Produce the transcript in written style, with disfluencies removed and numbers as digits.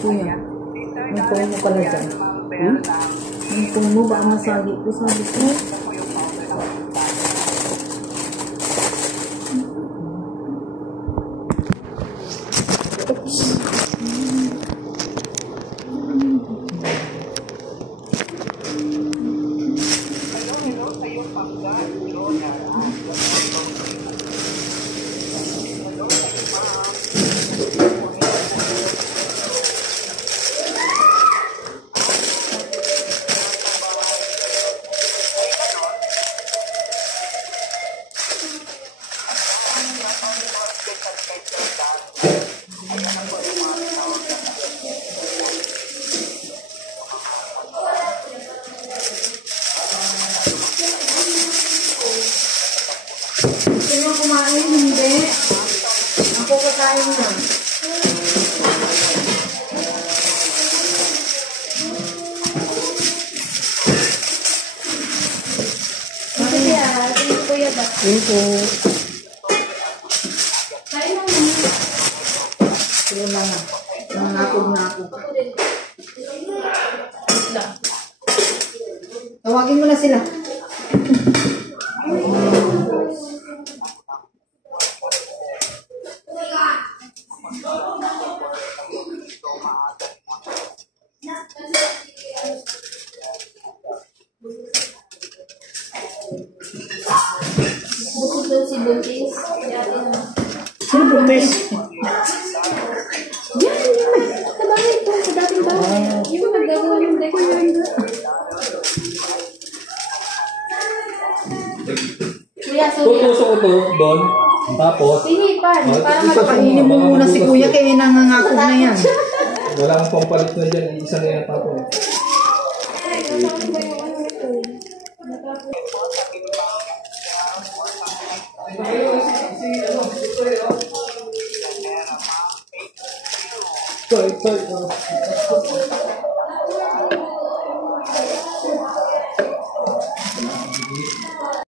Kuya, may puno pala dyan. May puno, baka masagi ko, sabi ko. Sino kumain? Hindi. Ako kakain na. Ito kuya ba? Ito. Kain na naman. Ito na nga. Nangakog na ako. Tawagin mo na sila. Bukod daw si Buntis. Sino Buntis? Yan, yan. Kadami ito. Sa dating bahay. Yung mga nagagawa ng deck. Kuya, so tutusok ko to doon. Tapos, pinipan. Para Kainin mo muna si kuya kaya nangangakog na yan. wala akong pampalit na dyan. Isa na yan tapos. Ito.